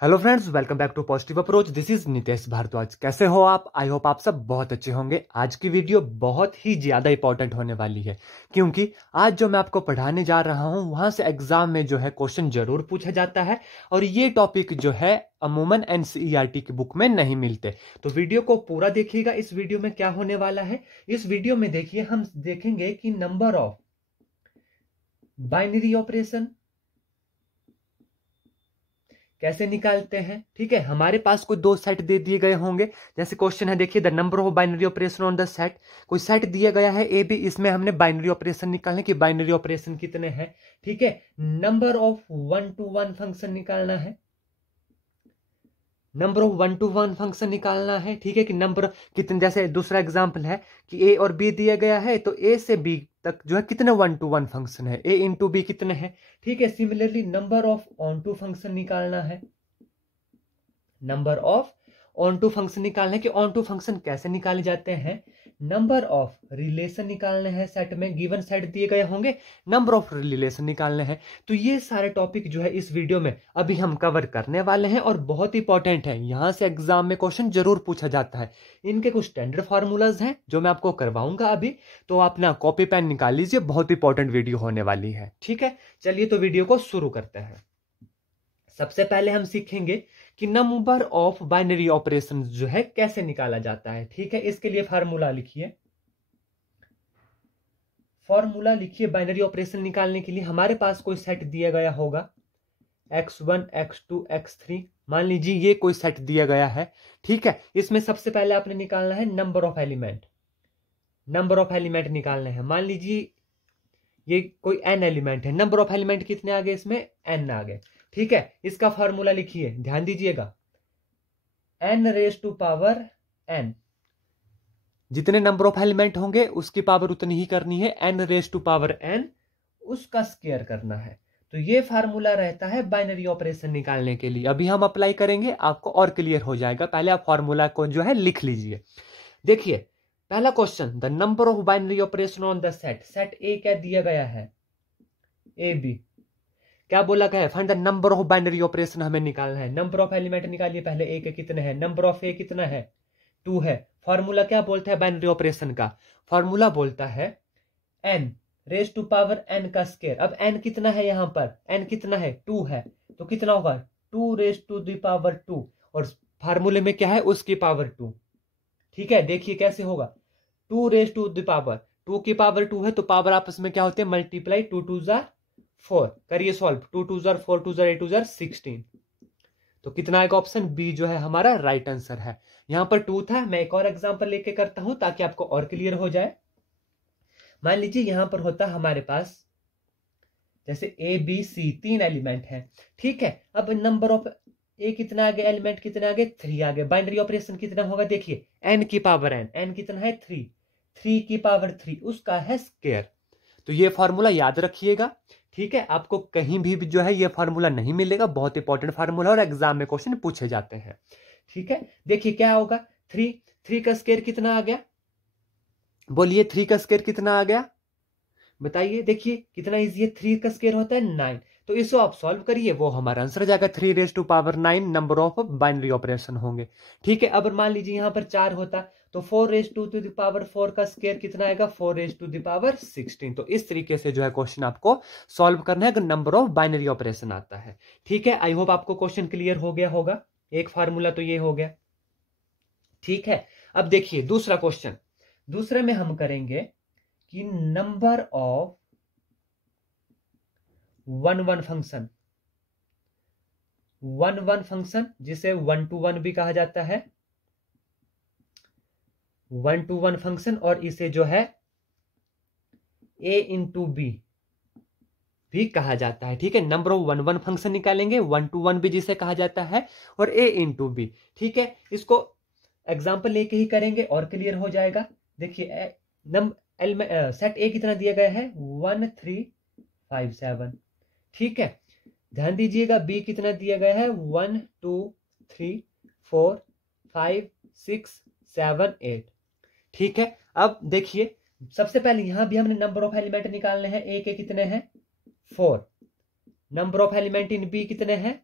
Hello friends, welcome back to positive approach. This is Nitesh Bhardwaj. कैसे हो आप? आई होप आप सब बहुत अच्छे होंगे। आज की वीडियो बहुत ही ज्यादा इंपॉर्टेंट होने वाली है, क्योंकि आज जो मैं आपको पढ़ाने जा रहा हूं वहां से एग्जाम में जो है क्वेश्चन जरूर पूछा जाता है, और ये टॉपिक जो है अमूमन एनसीईआरटी की बुक में नहीं मिलते। तो वीडियो को पूरा देखिएगा। इस वीडियो में क्या होने वाला है, इस वीडियो में देखिए हम देखेंगे कि नंबर ऑफ बाइनरी ऑपरेशन कैसे निकालते हैं। ठीक है, हमारे पास कोई दो सेट दे दिए गए होंगे। जैसे क्वेश्चन है, देखिए the number of binary operation on the set. कोई सेट दिया गया है ए बी, इसमें हमने बाइनरी ऑपरेशन निकालने की बाइनरी ऑपरेशन कितने हैं। ठीक है, नंबर ऑफ 1 to 1 फंक्शन निकालना है, नंबर ऑफ 1 to 1 फंक्शन निकालना है। ठीक है, कि नंबर कितने, जैसे दूसरा एग्जांपल है कि ए और बी दिया गया है, तो ए से बी तक जो है कितने 1 to 1 फंक्शन है, ए इंटू बी कितने हैं। ठीक है, similarly number of onto function निकालना है, number of onto function निकालना है। कि ऑन टू फंक्शन कैसे निकाले जाते हैं, नंबर ऑफ रिलेशन निकालने हैं, सेट में गिवन सेट दिए गए होंगे, नंबर ऑफ रिलेशन निकालने हैं। तो ये सारे टॉपिक जो है इस वीडियो में अभी हम कवर करने वाले हैं, और बहुत इंपॉर्टेंट है। यहां से एग्जाम में क्वेश्चन जरूर पूछा जाता है। इनके कुछ स्टैंडर्ड फार्मूलाज हैं जो मैं आपको करवाऊंगा अभी, तो आप ना कॉपी पेन निकाल लीजिए, बहुत इंपॉर्टेंट वीडियो होने वाली है। ठीक है, चलिए तो वीडियो को शुरू करते हैं। सबसे पहले हम सीखेंगे कि नंबर ऑफ बाइनरी ऑपरेशन जो है कैसे निकाला जाता है। ठीक है, इसके लिए फार्मूला लिखिए, फॉर्मूला लिखिए बाइनरी ऑपरेशन निकालने के लिए। हमारे पास कोई सेट दिया गया होगा x1 x2 x3, मान लीजिए ये कोई सेट दिया गया है। ठीक है, इसमें सबसे पहले आपने निकालना है number of element, number of element निकालने हैं। मान लीजिए ये कोई n एलिमेंट है, नंबर ऑफ एलिमेंट कितने आ गए, इसमें n आ गए। ठीक है, इसका फार्मूला लिखिए, ध्यान दीजिएगा, n raise to power n, जितने नंबर ऑफ एलिमेंट होंगे उसकी पावर उतनी ही करनी है, n raise to power n, उसका स्क्वायर करना है। तो ये फार्मूला रहता है बाइनरी ऑपरेशन निकालने के लिए। अभी हम अप्लाई करेंगे, आपको और क्लियर हो जाएगा। पहले आप फार्मूला को जो है लिख लीजिए। देखिए पहला question, the number of binary operation on the set, set ए क्या दिया गया है, ए बी। क्या बोला गया है, find the number of binary operation हमें निकालना है। नंबर ऑफ एलिमेंट निकालिए पहले, ए के कितने हैं, नंबर ऑफ ए कितना है, 2 है। फॉर्मूला क्या बोलता है बाइनरी ऑपरेशन का, फॉर्मूला बोलता है n raise to power n का स्क्वायर। अब n कितना है, यहां पर n कितना है, 2 है, तो कितना होगा 2 रेज टू द पावर 2, और फार्मूले में क्या है, उसकी पावर 2। ठीक है, देखिए कैसे होगा, 2 रेज टू द पावर 2 की पावर 2 है, तो पावर आपस में क्या होते हैं, मल्टीप्लाई, 2 2 जार 4, करिए सॉल्व, 2 2 जार 4, 2 जार 8, 2 जार 16। तो कितना आएगा, ऑप्शन बी जो है हमारा राइट आंसर है। यहां पर 2 था, मैं एक और एग्जांपल लेके करता हूं ताकि आपको और क्लियर हो जाए। मान लीजिए यहां पर होता हमारे पास जैसे ए बी सी 3 एलिमेंट है। ठीक है, अब नंबर ऑफ ए कितना आ गया, एलिमेंट कितने आ गए, 3 आ गए। बाइनरी ऑपरेशन कितना होगा, देखिए n की पावर n कितना है, 3, 3 की पावर 3, उसका है स्क्वायर। तो ये फॉर्मूला याद रखिएगा। ठीक है, आपको कहीं भी जो है ये फॉर्मूला नहीं मिलेगा, बहुत इंपॉर्टेंट फॉर्मूला, और एग्जाम में क्वेश्चन पूछे जाते हैं। ठीक है, देखिए क्या होगा, 3 का स्क्वायर कितना आ गया, बोलिए 3 का स्क्वायर कितना आ गया, बताइए। देखिए कितना इजी है, 3 का स्क्वायर होता है 9, तो इसको आप सॉल्व करिए, वो हमारा आंसर आ जाएगा 3 raise to power 9 number of binary operation होंगे। ठीक है, अब मान लीजिए यहां पर 4 होता, तो 4 रेज टू द पावर 4 का स्क्वायर कितना आएगा, 4 रेज टू द पावर 16। तो इस तरीके से जो है क्वेश्चन आपको सॉल्व करना है अगर नंबर ऑफ बाइनरी ऑपरेशन आता है। ठीक है, आई होप आपको क्वेश्चन क्लियर हो गया होगा। एक फार्मूला तो ये हो गया। ठीक है, अब देखिए दूसरा क्वेश्चन, दूसरे में हम करेंगे कि नंबर ऑफ 1 1 फंक्शन, 1 1 फंक्शन जिसे 1 to 1 भी कहा जाता है, 1 to 1 फंक्शन, और इसे जो है a इंटू बी भी कहा जाता है। ठीक है, नंबर ऑफ 1 1 फंक्शन निकालेंगे, 1 to 1 भी जिसे कहा जाता है, और a इंटू बी। ठीक है, इसको एग्जाम्पल लेके ही करेंगे और क्लियर हो जाएगा। देखिए सेट ए कितना दिया गया है, 1 3 5 7। ठीक है, ध्यान दीजिएगा बी कितना दिया गया है, 1 2 3 4 5 6 7 8। ठीक है, अब देखिए सबसे पहले यहां भी हमने नंबर ऑफ एलिमेंट निकालने हैं, ए के कितने हैं 4, number of element in B कितने हैं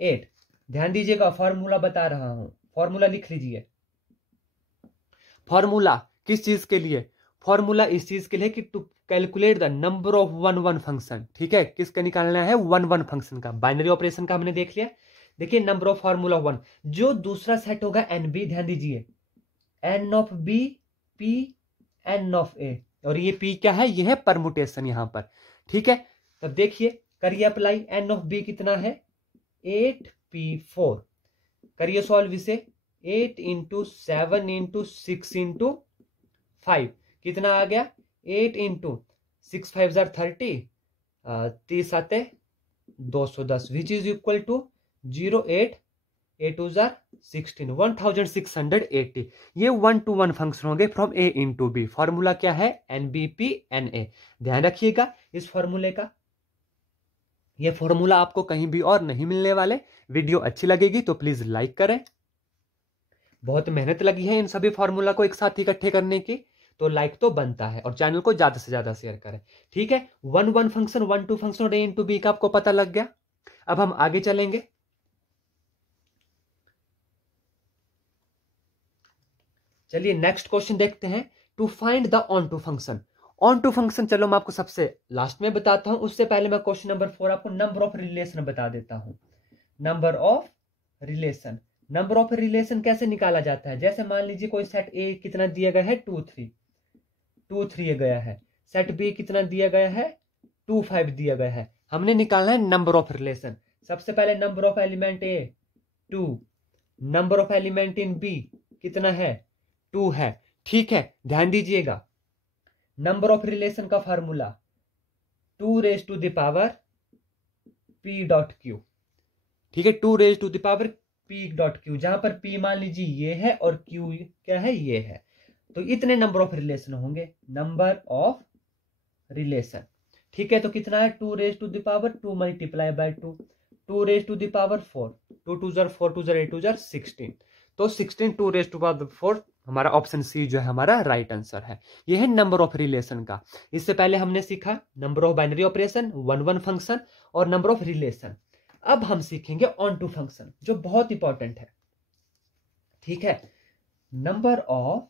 8। ध्यान दीजिएगा, फॉर्मूला बता रहा हूं, फॉर्मूला लिख लीजिए। फॉर्मूला किस चीज के लिए? फॉर्मूला इस चीज के लिए कि to calculate the number of one one function. ठीक है, किसका निकालना है? वन वन फंक्शन का। बाइनरी ऑपरेशन का हमने देख लिया। देखिए नंबर ऑफ फॉर्मूला वन, जो दूसरा सेट होगा एन बी, ध्यान दीजिए, N of B P N of A, और ये पी क्या है? ये है परमुटेशन यहां पर। ठीक है, तब देखिए करिए अप्लाई। एन ऑफ बी कितना है? 8p4। करिए सॉल्व इसे। 8 इंटू 7 इंटू 6 इंटू 5 कितना आ गया? 8 इंटू 6 5 30, 30 आते 210, विच इज इक्वल टू 08 8 2 16, 1680। ये 1 to 1 फंक्शन होंगे from A into B. Formula क्या है? N B P n A. ध्यान रखिएगा इस फॉर्मूले का। ये फॉर्मूला आपको कहीं भी और नहीं मिलने वाले। वीडियो अच्छी लगेगी तो प्लीज लाइक करें। बहुत मेहनत लगी है इन सभी फॉर्मूला को एक साथ इकट्ठे करने की, तो लाइक तो बनता है, और चैनल को ज्यादा से ज्यादा शेयर करें। ठीक है, 1 1 फंक्शन, 1 2 फंक्शन और ए इंटू बी का आपको पता लग गया। अब हम आगे चलेंगे। चलिए नेक्स्ट क्वेश्चन देखते हैं। To find the onto function. Onto function चलो मैं आपको सबसे लास्ट में बताता हूं, उससे पहले मैं क्वेश्चन नंबर 4 आपको नंबर ऑफ रिलेशन बता देता हूं। Number of relation, number of relation कैसे निकाला जाता है? जैसे मान लीजिए कोई सेट ए कितना दिया गया है? 2 3, 2 3 गया है। सेट बी कितना दिया गया है? 2 5 दिया गया है। हमने निकालना है नंबर ऑफ रिलेशन। सबसे पहले number of element A 2, number of element in B कितना है? 2 है। ठीक है, ध्यान दीजिएगा नंबर ऑफ रिलेशन का formula 2 raise to the power p dot Q. ठीक है, 2 raise to the power p dot Q, जहां पर p मान लीजिए ये है और q क्या है? ये है। तो इतने नंबर ऑफ रिलेशन होंगे, नंबर ऑफ रिलेशन। ठीक है, तो कितना है? 2 raise to the power 2 multiply by 2, 2 raise to the power 4, 2 2 4 2 8 2 16, तो 16 2 रेज टू पावर 4। हमारा ऑप्शन सी जो है हमारा राइट आंसर है। ये है नंबर ऑफ रिलेशन का। इससे पहले हमने सीखा number of binary operation, 1 1 function और नंबर ऑफ रिलेशन। अब हम सीखेंगे ऑन टू फंक्शन, जो बहुत इंपॉर्टेंट है। ठीक है, number of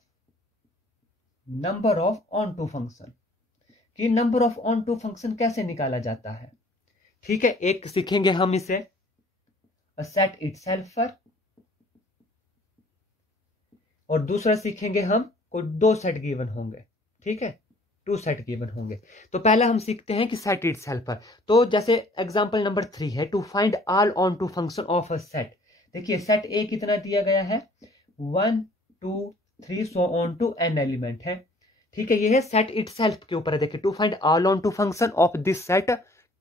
onto function, कि number of onto function कैसे निकाला जाता है। ठीक है, एक सीखेंगे हम इसे सेट इटसेल्फर, और दूसरा सीखेंगे हम कोई 2 सेट गिवन होंगे। ठीक है, 2 सेट गिवन होंगे। तो पहला हम सीखते हैं कि सेट इटसेल्फर। तो जैसे एग्जांपल नंबर 3 है, to find all onto function of a set. देखिए सेट ए कितना दिया गया है? 1 2 3 so on to n element है। ठीक है, ये है सेट इटसेल्फ के ऊपर है। देखिए to find all onto function of this set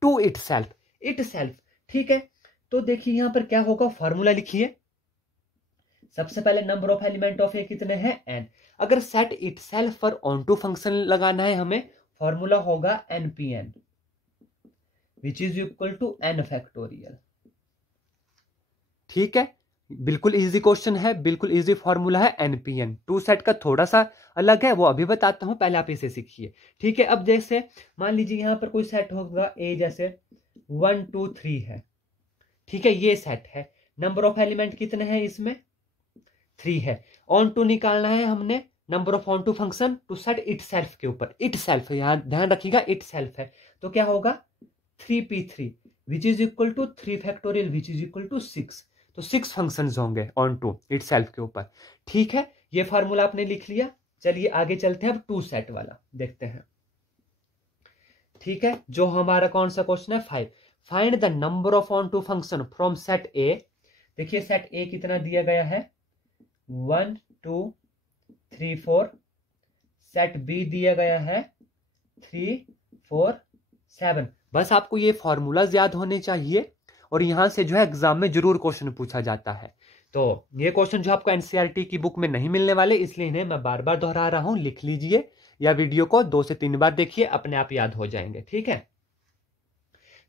to itself. ठीक है, तो देखिए यहां पर क्या होगा, फॉर्मूला लिखिए। सबसे पहले number of element of A कितने हैं? n। अगर सेट इटसेल्फ पर ऑन टू फंक्शन लगाना है हमें, फॉर्मूला होगा npn, which is equal to n factorial. ठीक है, बिल्कुल इजी क्वेश्चन है, बिल्कुल इजी फॉर्मूला है npn। 2 सेट का थोड़ा सा अलग है, वो अभी बताता हूं, पहले आप इसे सीखिए। ठीक है, अब जैसे मान लीजिए यहां पर कोई सेट होगा a, जैसे 1 2 3 है। ठीक है, ये सेट है। नंबर ऑफ एलिमेंट कितने हैं इसमें? 3 है। ऑन टू निकालना है हमने number of onto function to set itself के ऊपर। इटसेल्फ, यहां ध्यान रखिएगा इटसेल्फ है, तो क्या होगा? 3p3 which is equal to 3 factorial which is equal to 6। तो 6 फंक्शंस होंगे ऑन टू इटसेल्फ के ऊपर। ठीक है, ये फार्मूला आपने लिख लिया। चलिए आगे चलते हैं, अब 2 सेट वाला देखते हैं। ठीक है, जो हमारा कौन सा क्वेश्चन है? 5, find the number of onto function from set A. देखिए सेट ए कितना दिया गया है? 1 2 3 4। सेट बी दिया गया है 3 4 7। बस आपको ये फॉर्मूलाज याद होने चाहिए, और यहां से जो है एग्जाम में जरूर क्वेश्चन पूछा जाता है। तो ये क्वेश्चन जो आपको एनसीईआरटी की बुक में नहीं मिलने वाले, इसलिए इन्हें मैं बार बार दोहरा रहा हूं। लिख लीजिए या वीडियो को 2 से 3 बार देखिए, अपने आप याद हो जाएंगे। ठीक है,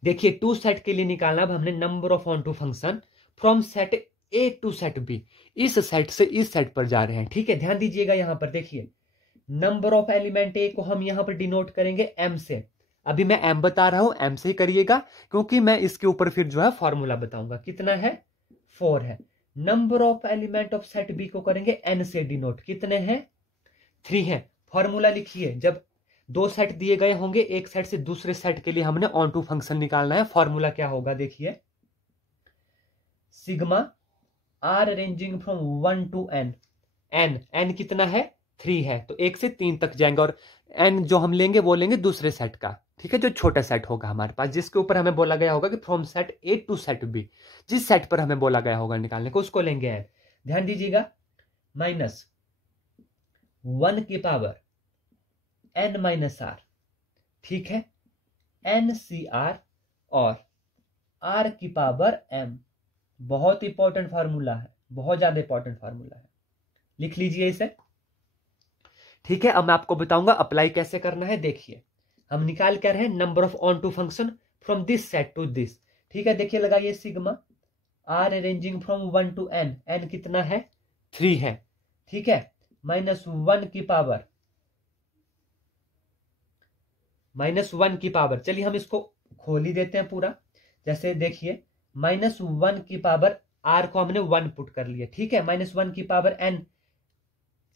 देखिए 2 सेट के लिए निकालना अब हमने number of onto function from set A to set B. इस सेट से इस सेट पर जा रहे हैं। ठीक है, ध्यान दीजिएगा यहां पर देखिए नंबर ऑफ एलिमेंट ए को हम यहां पर डिनोट करेंगे m से। अभी मैं m बता रहा हूं, m से ही करिएगा, क्योंकि मैं इसके ऊपर फिर जो है फॉर्मूला बताऊंगा। कितना है? 4 है। Number of element of set B को करेंगे n से डिनोट, कितने हैं 3 हैं। फॉर्मूला लिखिए, जब दो सेट दिए गए होंगे एक सेट से दूसरे सेट के लिए हमने ऑन टू फंक्शन निकालना है। फॉर्मूला क्या होगा देखिए, sigma are ranging from 1 to n, n कितना है 3 है, तो 1 से 3 तक जाएंगे और n जो हम लेंगे वो लेंगे दूसरे सेट का, ठीक है, जो छोटा सेट होगा हमारे पास, जिसके ऊपर हमें बोला गया होगा कि from set A to set B, जिस सेट पर हमें बोला गया होगा निकालने को उसको लेंगे n। ध्यान दीजिएगा, माइनस 1 की पावर n माइनस आर, ठीक है, n सी आर और r की पावर m। बहुत इंपॉर्टेंट फार्मूला है, बहुत ज्यादा इंपॉर्टेंट फार्मूला है, लिख लीजिए इसे, ठीक है। अब मैं आपको बताऊंगा अप्लाई कैसे करना है। देखिए हम निकाल कर रहे हैं number of onto function from this set to this, ठीक है। देखिए लगाइए, sigma are ranging from 1 to n, n कितना है 3 है, ठीक है, माइनस 1 की पावर, चलिए हम इसको खोल ही देते हैं पूरा। जैसे देखिए माइनस 1 की पावर आर को हमने 1 पुट कर लिया, ठीक है, माइनस 1 की पावर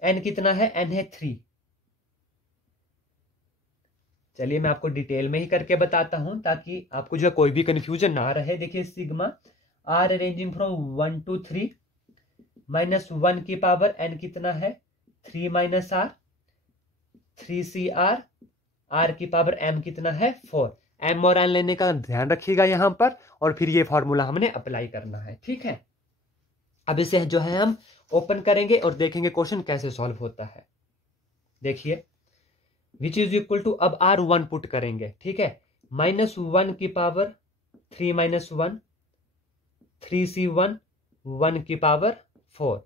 n कितना है, n है 3। चलिए मैं आपको डिटेल में ही करके बताता हूं ताकि आपको जो है कोई भी कंफ्यूजन ना रहे। देखिए sigma are ranging from 1 to 3, minus 1 की पावर n कितना है 3 माइनस आर, 3cr, r की पावर m कितना है 4। m और n लेने का ध्यान रखिएगा यहां पर, और फिर ये फॉर्मूला हमने अप्लाई करना है, ठीक है। अब इसे जो है हम ओपन करेंगे और देखेंगे क्वेश्चन कैसे सॉल्व होता है। देखिए विच इज इक्वल टू, अब r1 पुट करेंगे, ठीक है, माइनस 1 की पावर 3 माइनस 1, 3c1 1 की पावर 4,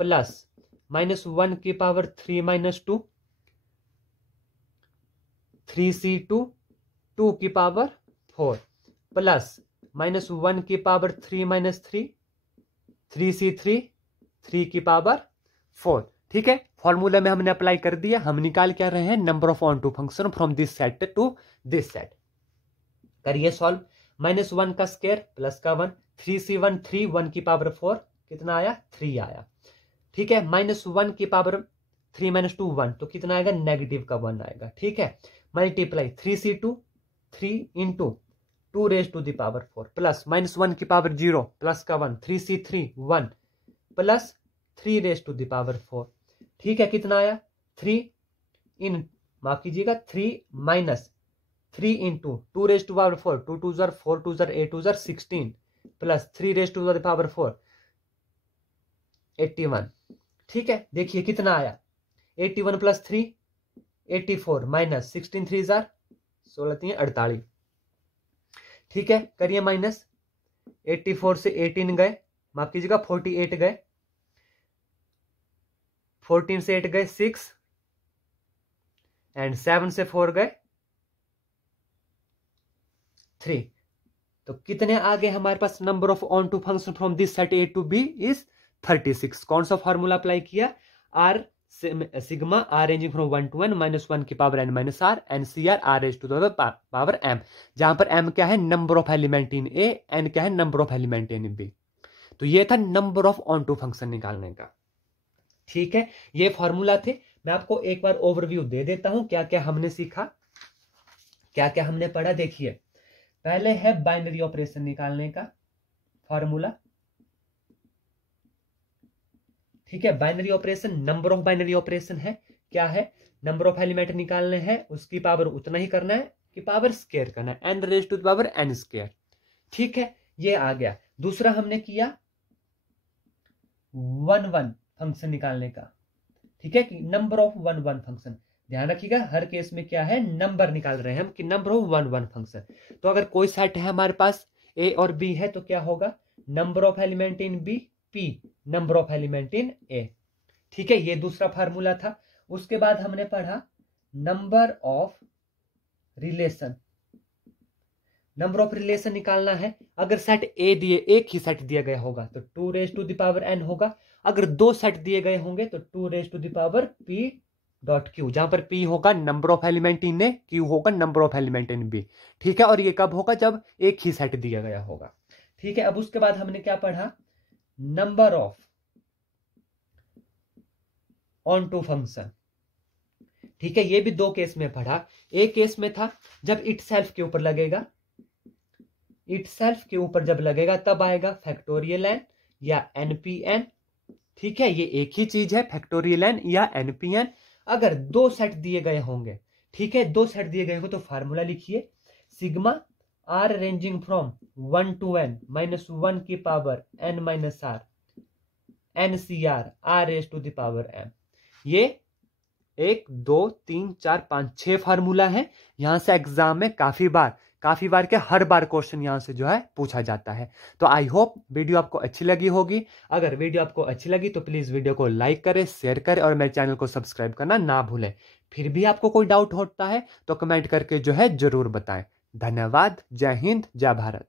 प्लस माइनस 1 की पावर 3 माइनस 2, 3c2 2 की पावर 4, प्लस माइनस 1 की पावर 3 माइनस 3, 3c3 3 की पावर 4, ठीक है। फॉर्मूला में हमने अप्लाई कर दिया। हम निकाल क्या रहे हैं, number of onto function from this set to this set. करिए सॉल्व, माइनस 1 का स्क्वायर प्लस का 1, 3c1 3, 1 की पावर 4 कितना आया 3 आया, ठीक है, माइनस 1 की पावर 3 माइनस 2 1, तो कितना आएगा नेगेटिव का 1 आएगा, ठीक है, multiply 3c2 3 into 2 raise to the power 4, plus minus 1 की पावर 0 प्लस का 1, 3c3 1 plus 3 raise to the power 4, ठीक है, कितना आया 3 इन, माफ कीजिएगा 3 minus 3 into 2 raise to power 4, 2 2 जार 4 2 जार 8 2 जार 16 plus 3 raise to the power 4 81, ठीक है। देखिए कितना आया 81 प्लस 3 84 माइनस 16 3 जार 16 3 48, ठीक है, करिए माइनस 84 से 18 गए, माफ कीजिएगा 48 गए, 14 से 8 गए 6 एंड 7 से 4 गए 3, तो कितने आ गए हमारे पास, number of onto function from this set A to B is 36। कौन सा फॉर्मूला अप्लाई किया, R sigma are ranging from 1 to n, minus 1 की power n minus R, N C R R raise to the power m, जहां पर m क्या है number of element in A, n क्या है number of element in B. तो ये था number of onto function निकालने का, ठीक है। ये फॉर्मूला थे। मैं आपको एक बार ओवरव्यू दे देता हूं क्या क्या हमने सीखा, क्या क्या हमने पढ़ा। देखिए पहले है बाइनरी ऑपरेशन निकालने का फॉर्मूला, ठीक है। Binary operation number of binary operation है, क्या है, नंबर ऑफ एलिमेंट निकालने हैं, उसकी पावर उतना ही करना है कि पावर स्क्वायर करना है, n raise to the power n square, ठीक है, ये आ गया। दूसरा हमने किया 1 1 फंक्शन निकालने का, ठीक है, कि नंबर ऑफ 1 1 फंक्शन, ध्यान रखिएगा हर केस में क्या है नंबर निकाल रहे हैं हम कि नंबर ऑफ 1 1 फंक्शन। तो अगर कोई सेट है हमारे पास ए और बी है तो क्या होगा, number of element in B P, number of element in A, ठीक है, ये दूसरा फार्मूला था। उसके बाद हमने पढ़ा number of relation, number of relation निकालना है। अगर सेट ए दिए, एक ही सेट दिया गया होगा तो 2 raise to the power n होगा, अगर दो सेट दिए गए होंगे तो 2 raise to the power p dot Q, जहां पर p होगा number of element in A, q होगा number of element in B, ठीक है, और ये कब होगा जब एक ही सेट दिया गया होगा, ठीक है। अब उसके बाद हमने क्या पढ़ा, number of onto function. ठीक है, ये भी दो केस में पढ़ा। एक केस में था जब इट सेल्फ के ऊपर लगेगा, इट सेल्फ के ऊपर जब लगेगा तब आएगा फैक्टोरियल एन या एनपीएन। ठीक है, ये एक ही चीज है, फैक्टोरियल एन या एनपीएन। अगर दो सेट दिए गए होंगे, ठीक है, दो सेट दिए गए होंगे तो फार्मूला लिखिए, sigma are ranging from 1 to n -1 की power n minus r NCR R raised to the power m। ये 1 2 3 4 5 6 फार्मूला है। यहां से एग्जाम में काफी बार के हर बार क्वेश्चन यहां से जो है पूछा जाता है। तो आई होप वीडियो आपको अच्छी लगी होगी। अगर वीडियो आपको अच्छी लगी तो प्लीज वीडियो को लाइक करें, शेयर करें और मेरे चैनल को सब्सक्राइब करना ना भूलें। फिर भी आपको कोई डाउट होता है तो कमेंट करके जो है जरूर बताएं। धन्यवाद। जय हिंद, जय भारत।